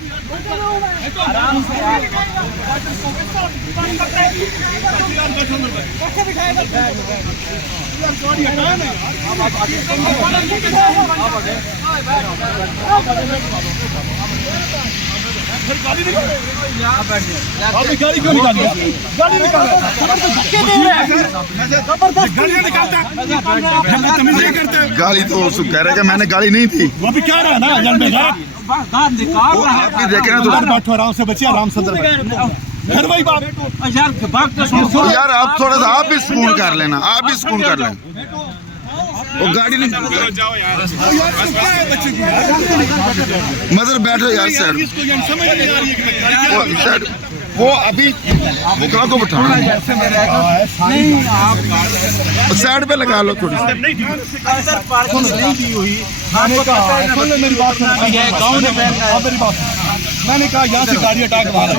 आराम से यार। गाड़ी क्यों निकाली? गाड़ी निकाल गाड़ी तो कह रहे कि मैंने गाड़ी नहीं थी। वो भी कह रहा है ना वो आप भी देख रहे हैं तो बैठो आराम से, बच्चे आराम से घर वही बात यार आप थोड़ा सा आप भी सुकून कर लेना, आप भी सुकून कर लेना। वो गाड़ी नहीं मदर बैठो यार सर, वो अभी बुकरा को बिठाना साइड पे लगा लो थोड़ी सी। मैंने कहा यहाँ से गाड़ी हटा के बाहर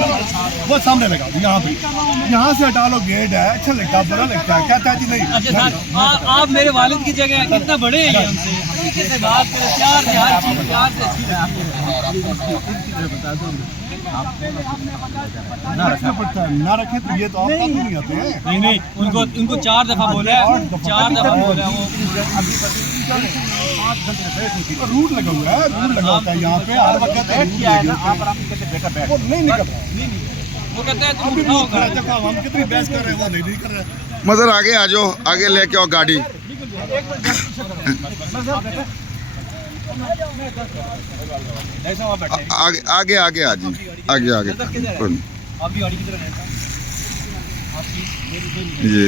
वो सामने लगा दो, यहाँ से हटा लो, गेट है, अच्छा लगता है, बुरा लगता है, कहता है जी नहीं। अच्छा सर, आप मेरे वालिद की जगह कितना बड़े हैं हमसे, तरीके से बात करें, प्यार से हर चीज प्यार से अच्छी है। ना रखना पड़ता है, ना रखे तो ये तो आप नहीं आते हैं। नहीं उनको 4 दफा बोला है, 4 दफा बोला है वो। रूट लगा हुआ है, रूट लगा होता है यहाँ पे हर वक्त वो नहीं निकल रहा। वो कहते हैं तुम हम कितनी बहस कर रहे हैं, वो नहीं कर रहे। मदर आगे आ जाओ, आगे लेके आओ गाड़ी। आगे आगे आगे आ जाइए, आगे आगे ये